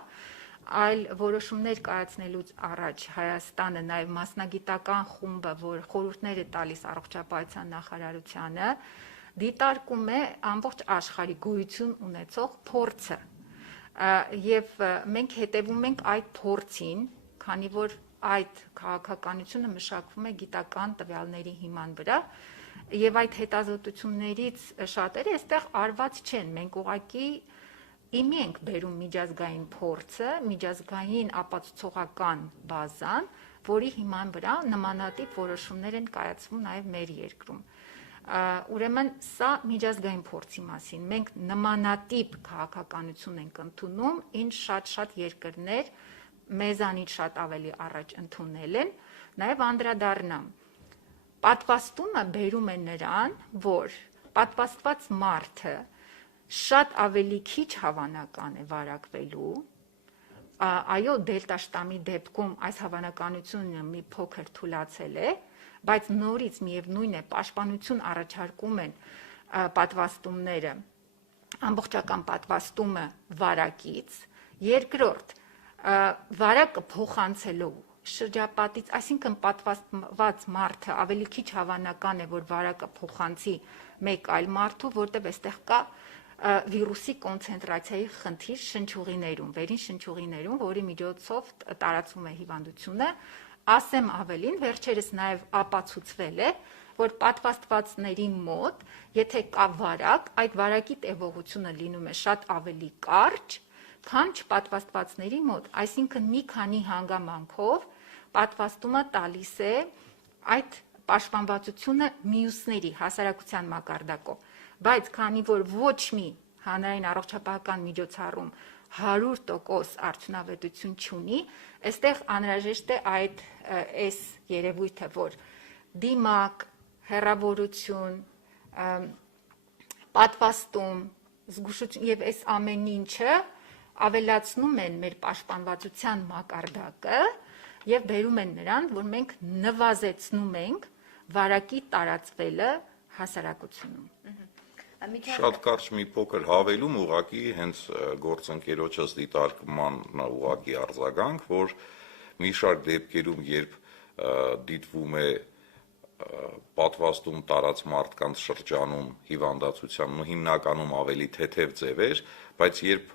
այլ որոշումներ կայացնելուց առաջ Հայաստանը նաև մասնագիտական խումբը, որ խորհուրդներ է տալիս առողջապահության նախարարությանը, դիտարկում է ամբողջ աշխարհի գոյություն ունեցող փորձը եւ մենք հետևում ենք այդ փորձին, քանի որ այդ քաղաքականությունը մշակվում է գիտական տվյալների հիման վրա եւ այդ հետազոտություններից շատերը այստեղ արված չեն, մենք ուղղակի իմի ենք բերում միջազգային փորձը, միջազգային ապացուցողական բազան, որի հիման վրա նմանատիպ որոշումներ են կայացվում նաեւ մեր երկրում։ Ուրեմն սա միջազգային փորձի մասին, մենք նմանատիպ քաղաքականություն ենք ընդունում, ինչ շատ երկրներ մեզանից շատ ավելի առաջ ընդունել են, նաև անդրադառնամ, պատվաստումը բերում է նրան, որ պատվաստված մարդը շատ ավելի քիչ հավանական է վարակվելու, այո, դելտա շտամի դեպքում այս հավանականությունը մի փոքր թուլացել է, բայց նորից միևնույն է, պաշտպանություն առաջարկում են պատվաստումները, ամբողջական պատվաստումը վարակից, երկրորդ, վարակը փոխանցելով շրջապատից, այսինքն պատվաստված մարդը ավելի քիչ հավանական է, որ վարակը փոխանցի մեկ այլ մարդու, որտեղ այստեղ կա վիրուսի կոնցենտրացիայի խնդիր շնչուղիներում, վերին շնչուղիներում, որի միջոցով տարածվում է հիվանդությունը, ասեմ ավելին, վերջերս նաև ապացուցվել է, որ պատվաստվածների մոտ, եթե կա վարակ, այդ վարակի տևողությունը լինում է շատ ավելի կարճ, քան չպատվաստվածների մոտ, այսինքն մի քանի հանգամանքով պատվաստումը տալիս է այդ պաշտպանվածությունը մյուսների հասարակության մակարդակով, բայց քանի որ ոչ մի հանրային առողջապահական միջոցառում 100% արդյունավետություն չունի, այստեղ անհրաժեշտ է այս երևույթը, որ դիմակ, հեռավորություն, պատվաստում, զգուշություն եւ այս ամեն ինչը ավելացնում են մեր պաշտպանվածության մակարդակը եւ բերում են նրան, որ մենք նվազեցնում ենք վարակի տարածվելը հասարակությունում։ Շատ կարճ մի փոքր հավելում ուղղակի հենց գործընկերոջս դիտարկման ուղղակի արձագանք, որ մի շարք դեպքերում, երբ դիտվում է պատվաստում տարած մարդկանց շրջանում հիվանդացության ու հիմնականում ավելի թեթև ձևեր, բայց երբ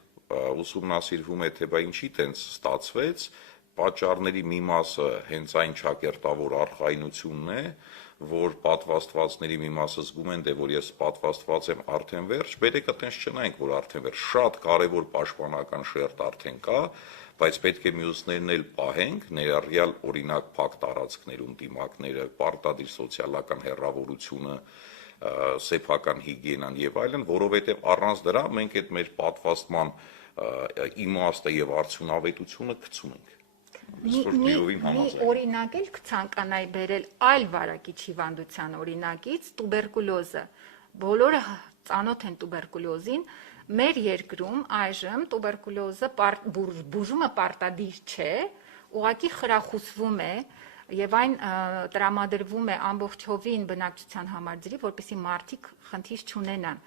ուսումնասիրվում է, թե բա ինչի տենց ստացվեց, պատճառների մի մասը հենց այն ճակերտավոր արխայնությունն է, որ պատվաստվածների մի մասը զգում են, որ ես պատվաստված եմ արդեն վերջ, բերեք այտենց չնայենք, որ արդեն վերջ, շատ կարևոր պաշտպանական շերտ արդեն կա, բայց պետք է մյուսներն էլ պահենք, ներառյալ օրինակ փակ տարածքներում դիմակները, պարտադիր սոցիալական հեռավորությունը, սեփական հիգիենան եւ այլն, որովհետեւ առանց դրա մենք այդ մեր պատվաստման իմաստը եւ արդյունավետությունը գցում ենք։ Մի օրինակ էլ կցանկանայի բերել այլ վարակիչ հիվանդության օրինակից, տուբերկուլոզը։ Բոլորը ծանոթ են տուբերկուլոզին, մեր երկրում այժմ տուբերկուլոզը բուժումը պարտադիր չէ, ուղղակի խրախուսվում է եւ այն տրամադրվում է ամբողջովին բնակչության համարձրի, որպեսզի մարդիկ խնդիր չունենան։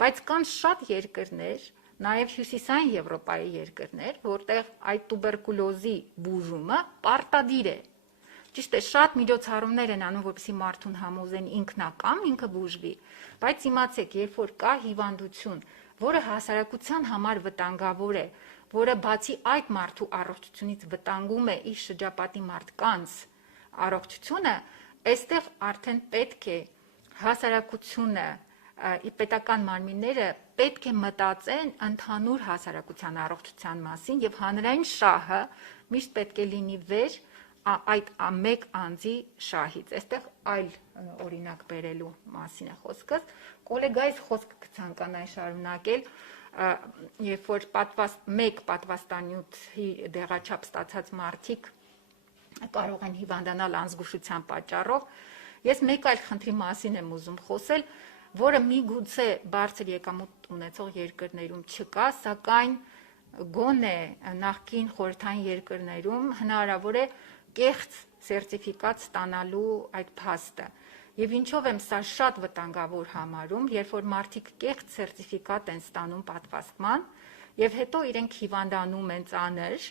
Բայց կան շատ երկրներ, նաև հյուսիսային Եվրոպայի երկրներ, որտեղ այդ տուբերկուլոզի բուժումը պարտադիր է։ Ճիշտ է, շատ միջոցառումներ են անում, որպեսզի մարդուն համոզեն ինքնակամ ինքը բուժվի, բայց իմացեք, երբ որ կա հիվանդություն, որը հասարակության համար վտանգավոր է, որը բացի այդ մարդու առողջությունից վտանգում է իր շրջապատի մարդկանց առողջությունը, այստեղ արդեն պետք է հասարակությունը, պետական մարմինները պետք է մտածեն ընդհանուր հասարակության առողջության մասին եւ հանրային շահը միշտ պետք է լինի վեր այդ մեկ անձի շահից։ Այստեղ այլ օրինակ բերելու մասին է խոսքս։ Կոլեգայից խոսքը կցանկանայի շարունակել, երբ որ մեկ պատվաստանյութի դեղաչափ ստացած մարդիկ կարող են հիվանդանալ անզգուշության պատճառով, ես մեկ այլ խնդրի մասին եմ ուզում խոսել, որը միգուցե բարձր եկամուտ ունեցող երկրներում չկա, սակայն գոնե նախկին խորհրդային երկրներում հնարավոր է կեղծ սերտիֆիկատ ստանալու այդ փաստը։ Եվ ինչով եմ սա շատ վտանգավոր համարում, երբ որ մարդիկ կեղծ սերտիֆիկատ են ստանում պատվաստման, եւ հետո իրենք հիվանդանում են ծանր,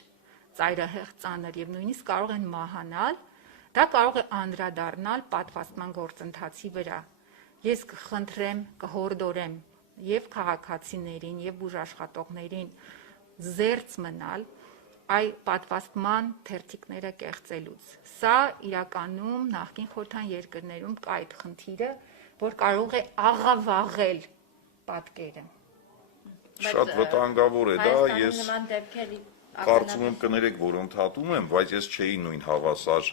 ծայրահեղ ծանր եւ նույնիսկ կարող են մահանալ, դա կարող է անդրադառնալ պատվաստման գործընթացի վրա։ Ես կխնդրեմ, կհորդորեմ եւ քաղաքացիներին եւ բուժաշխատողներին զերծ մնալ այ պատվաստման թերթիկները կեղծելուց։ Սա իրականում նախկին խորհրդային երկրներում կա այդ խնդիրը, որ կարող է աղավաղել պատկերը։ Շատ վտանգավոր է դա, ես կարծում եմ կներեք, որ ընդհատում եմ, բայց ես չէի նույն հավասար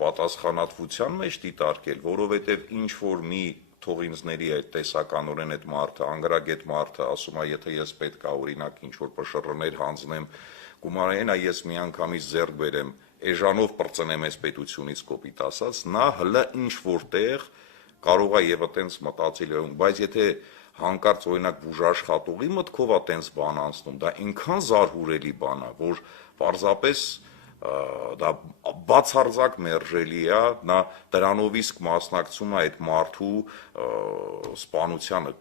պատասխանատվության մեջ դիտարկել, որովհետև ինչ որ մի թող ինձների այդ տեսականորեն այդ մարդը, անգրագետ մարդը ասում է, եթե ես պետք է օրինակ ինչ որ պշռներ հանձնեմ, գումարային, ես միանգամից ձեռք բերեմ, էժանով պրծնեմ այս պետությունից կոպիտ ասած, նա հլը ինչ որտեղ կարող է եւ այտենց մտածել, բայց եթե հանկարծ օրինակ բուժաշխատողի մտքով է տենց բան անցնում, դա այնքան զարհուրելի բան է, որ պարզապես դա բացարձակ մերժելի է, նա դրանով իսկ մասնակցում է այդ մարդու սպանությանը,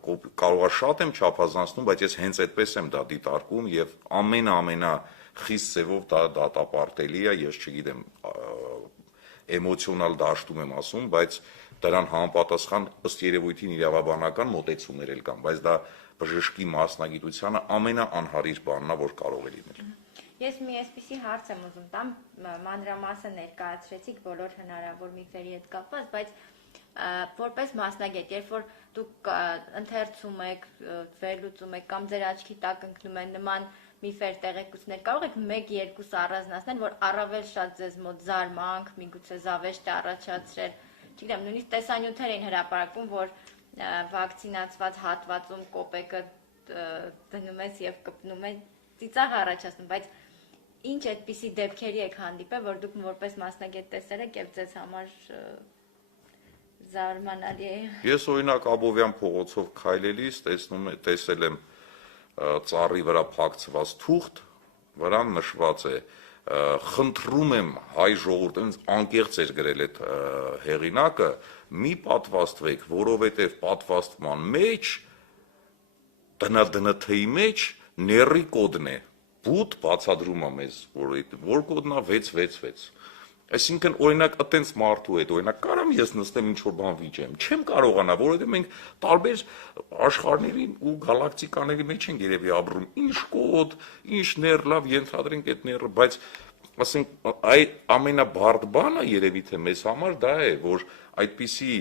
կարող է շատ եմ չափազանցնում, բայց ես հենց այդպես եմ դա դիտարկում եւ ամենա խիստ ձևով դա դատապարտելի է, ես չգիտեմ, էմոցիոնալ դաշտում եմ ասում, բայց դրան համապատասխան ըստ երևույթին իրավաբանական մոտեցումներ էլ կան, բայց դա բժշկի մասնագիտությանը ամենաանհարիր բանն է, որ կարող է լինել։ Ես մի այսպիսի հարց եմ ուզում տամ, մանրամասը ներկայացրեցիք բոլոր հնարավոր միֆերի հետ կապված, բայց որպես մասնագետ, երբ որ դուք ընթերցում եք, վերլուծում եք կամ ձեր աչքի տակ ընկնում են նման միֆեր, տեղեկություններ, կարող եք 1-2 առանձնացնել, որ առավել շատ ձեզ մոտ զարմանք, միգուցե զավեշտ է առաջացրել, չգիտեմ, նույնիսկ տեսանյութեր էին հրապարակվում, որ վակցինացված հատվածում կոպեկը դնում ես եւ կպնում է, ծիծաղ առաջացնում, բայց ինչ այդպիսի դեպքերի եք հանդիպել, որ դուք որպես մասնագետ տեսել եք եւ ձեզ համար զարմանալի է։ Ես օրինակ Աբովյան փողոցով քայլելիս տեսել եմ ծառի վրա փակցված թուղթ, վրան նշված է խնդրում եմ հայ ժողովուրդ, անկեղծ էր գրել այդ հեղինակը, մի պատվաստվեք, որովհետև պատվաստման մեջ տնթի մեջ ների կոդն է, բուտ բացադրում է մեզ, որ կոդն է 666, այսինքն օրինակ այտենց մարդու հետ, օրինակ կարամ ես նստեմ ինչ-որ բան վիճեմ, չեմ կարողանա, որովհետև մենք տարբեր աշխարհների ու գալակտիկաների մեջ ենք երևի ապրում, ինչ կոդ, ինչ ներ, լավ ենթադրենք այդ ները, բայց ասենք այդ ամենաբարդ բանը երևի թե մեզ համար դա է, որ այդպիսի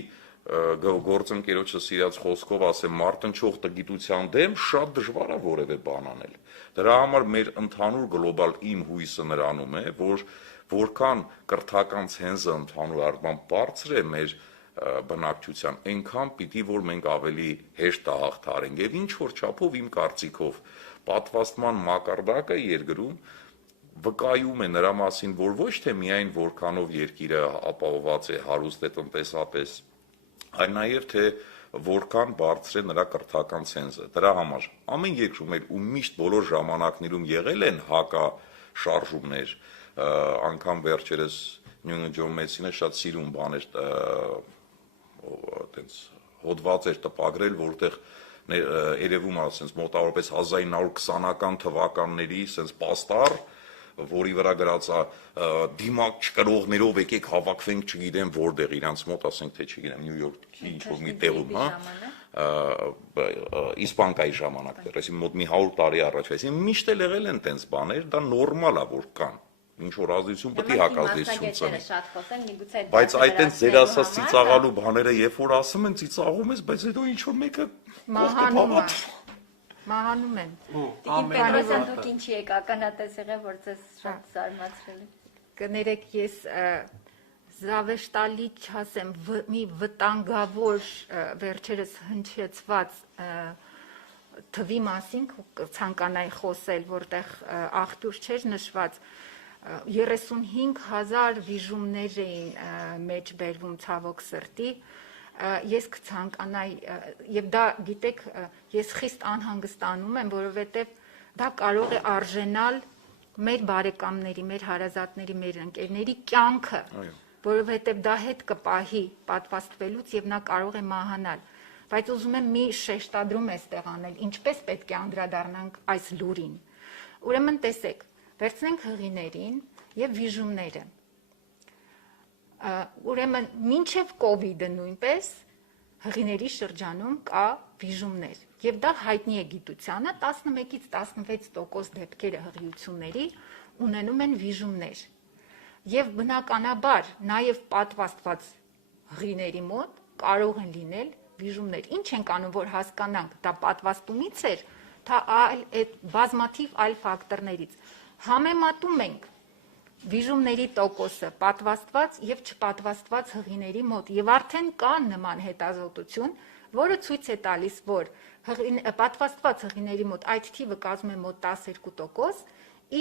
գործընկերոջը սիրած խոսքով ասեմ մարտնչող տգիտության դեմ շատ դժվար է որևէ բան անել։ Դրա համար մեր ընդհանուր գլոբալ իմ հույսը նրանում է, որ որքան կրթական ցենզը ընդհանուր առմամբ բարձր է մեր բնակչության, այնքան պիտի որ մենք ավելի հեշտ հաղթարենք եւ ինչ որ չափով իմ կարծիքով պատվաստման մակարդակը երկրում վկայում է նրա մասին, որ ոչ թե միայն որքանով երկիրը ապահովված է հարուստ է տնտեսապես, այլ նաեւ թե որքան բարձր է նրա կրթական ցենզը։ Դրա համար ամեն երկրում էլ ու միշտ բոլոր ժամանակներում եղել են հակաշարժումներ, անգամ վերջերս Նյունը Ջոն Մեյսինը շատ սիրուն բան էր այտենց հոդված էր տպագրել, որտեղ երևում է ասենց մոտավորապես 1920-ական թվականների ասենց պաստառ, որի վրա գրած է դիմակ չկրողներով եկեք հավաքվենք, չգիտեմ որտեղ իրանց մոտ, ասենք թե չգիտեմ Նյու Յորքի ինչ-որ մի տեղում, իսպանկայի ժամանակ դեռ, այսինքն մոտ մի 100 տարի առաջ, այսինքն միշտ էլ եղել են տենց բաներ, դա նորմալ է որ կան, ինչ որ ազդեցություն պետք է հակազդեցություն ծնի։ Բայց այդ տենց ձեր ասած ծիծաղալու բաները, երբ որ ասում են ծիծաղում ես, բայց հետո ինչ որ մեկը մահանում են։ Տիկին Պետրոսյան, դուք ինչի եք ականատես եղել, որ ձեզ շատ զարմացրել է։ Կներեք, ես զավեշտալի չասեմ, մի վտանգավոր վերջերս հնչեցված թվի մասին ցանկանայի խոսել, որտեղ աղբյուր չէր նշված 35,000 վիժումներ էին մեջ բերվում ցավոք սրտի, ես կցանկանայի եւ դա գիտեք ես խիստ անհանգստանում եմ, որովհետեւ դա կարող է արժենալ մեր բարեկամների, մեր հարազատների, մեր ընկերների կյանքը, որովհետեւ դա հետ կպահի պատվաստվելուց եւ նա կարող է մահանալ, բայց ուզում եմ մի շեշտադրում էստեղ անել, ինչպես պետք է անդրադառնանք այս լուրին։ Ուրեմն տեսեք, վերցնենք հղիներին եւ վիժումները։ Ուրեմն մինչև կովիդը նույնպես հղիների շրջանում կա վիժումներ եւ դա հայտնի է գիտությանը 11-ից 16% դեպքերը հղիությունների ունենում են վիժումներ եւ բնականաբար նաեւ պատվաստված հղիների մոտ կարող են լինել վիժումներ ինչ ենք անում որ հասկանանք դա պատվաստումից էր թե այդ բազմաթիվ այլ ֆակտորներից համեմատում ենք վիժումների տոկոսը պատվաստված եւ չպատվաստված հղիների մոտ եւ արդեն կա նման հետազոտություն, որը ցույց է տալիս, որ պատվաստված հղիների մոտ այդ թիվը կազմում է մոտ 12%,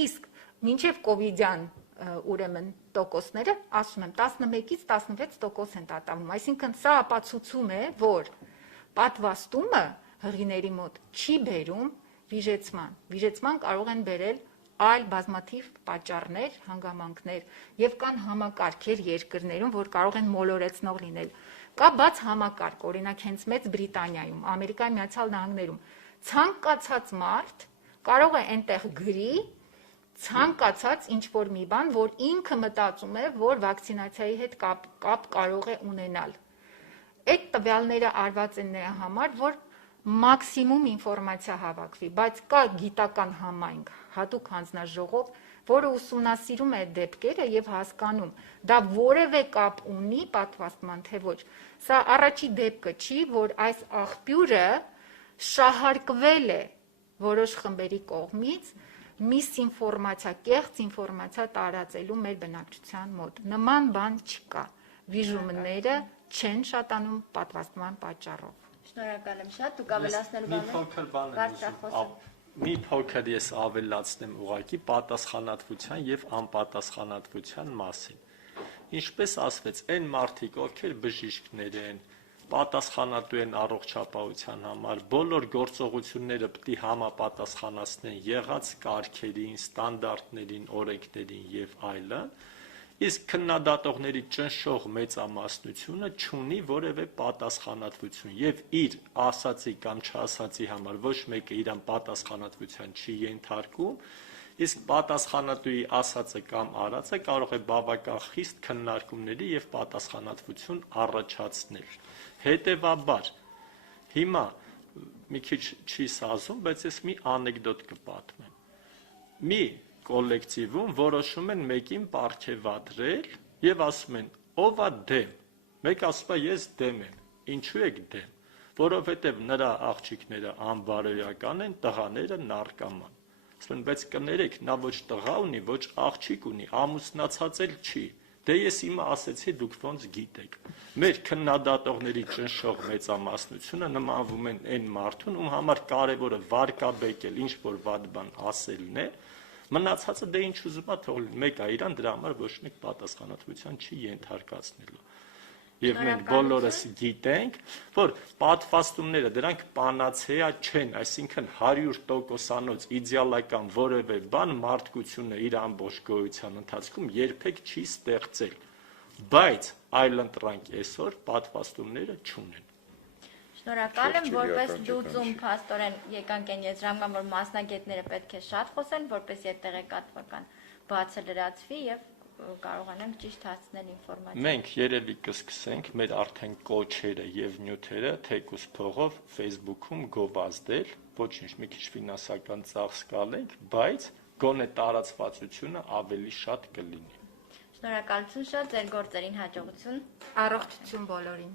իսկ մինչեւ կովիդյան ուրեմն տոկոսները, ասում եմ, 11-ից 16% են տատանվում, այսինքն սա ապացուցում է, որ պատվաստումը հղիների մոտ չի բերում վիժեցման կարող են բերել այլ բազմաթիվ պատճառներ, հանգամանքներ եւ կան համակարգեր երկրներում, որ կարող են մոլորեցնող լինել։ Կա բաց համակարգ, օրինակ հենց Մեծ Բրիտանիայում, Ամերիկայի Միացյալ Նահանգներում ցանկացած մարդ կարող է այնտեղ գրի ցանկացած ինչ-որ մի բան, որ ինքը մտածում է, որ վակցինացիայի հետ կապ կարող է ունենալ։ Այդ տվյալները արված են նրա համար, որ մաքսիմում ինֆորմացիա հավաքվի, բայց կա գիտական համայնք, հատուկ հանձնաժողով, որը ուսումնասիրում է դեպքերը եւ հասկանում, դա որևէ կապ ունի պատվաստման թե ոչ։ Սա առաջի դեպքը չի, որ այս աղբյուրը շահարկվել է որոշ խմբերի կողմից միսինֆորմացիա, կեղծ ինֆորմացիա տարածելու մեր բնակչության մոտ։ Նման բան չկա։ Վիժումները չեն շատանում պատվաստման պատճառով։ Շնորհակալ եմ շատ, դուք ավելացնելու մի փոքր բան մի փոքր ես ավելացնեմ ուղղակի պատասխանատվության եւ անպատասխանատվության մասին։ Ինչպես ասվեց, այն մարդիկ, ովքեր բժիշկներ են, պատասխանատու են առողջապահության համար, բոլոր գործողությունները պետք է համապատասխանացնեն եղած կարգերին, ստանդարտներին, օրենքներին եւ այլն, իսկ քննադատողների ճնշող մեծամասնությունը չունի որևէ պատասխանատվություն եւ իր ասացի կամ չասացի համար ոչ մեկը իրան պատասխանատվության չի ենթարկում, իսկ պատասխանատուի ասածը կամ արածը կարող է բավական խիստ քննարկումների եւ պատասխանատվություն առաջացնել։ Հետևաբար, հիմա մի քիչ չի սազում, բայց ես մի անեկդոտ կպատմեմ։ Մի կոլեկտիվում որոշում են մեկին պարգևատրել եւ ասում են ով է դեմ։ Մեկ ասում է ես դեմ եմ։ Ինչու եք դեմ։ Որովհետեւ նրա աղջիկները անբարոյական են, տղաները նարկոման։ Ասում են բայց կներեք, նա ոչ տղա ունի, ոչ աղջիկ ունի, ամուսնացած էլ չի։ Դե ես հիմա ասեցի, դուք ոնց գիտեք։ Մեր քննադատողների ճնշող մեծամասնությունը նմանվում են այն մարդուն, ում համար կարևորը վարկաբեկել, ինչ որ վատ բան ասելն է, մնացածը դե ինչ ուզում է թող լինի, մեկ է իրան դրա համար ոչ մեկ պատասխանատվության չի ենթարկացնելու։ Եվ մենք բոլորս գիտենք, որ պատվաստումները դրանք պանացեա չեն, այսինքն 100%-անոց իդեալական որևէ բան մարդկությունը իր ամբողջ գոյության ընթացքում երբեք չի ստեղծել, բայց այլընտրանք այսօր պատվաստումները չունեն։ Շնորհակալ եմ, որպես լուծում փաստորեն եկանք այն եզրամգան, որ մասնագետները պետք է շատ խոսեն, որպես տեղեկատվական բացը լրացվի եւ կարողանանք ճիշտ հասցնել ինֆորմացիա։ Մենք երևի կսկսենք մեր արդեն կոչերը եւ նյութերը թեկուս փողով Facebook-ում գովազդել, ոչինչ, մի քիչ ֆինանսական ծախս կալենք, բայց գոնե տարածվածությունը ավելի շատ կլինի։ Շնորհակալություն շատ, ձեր գործերին հաջողություն, առողջություն բոլորին։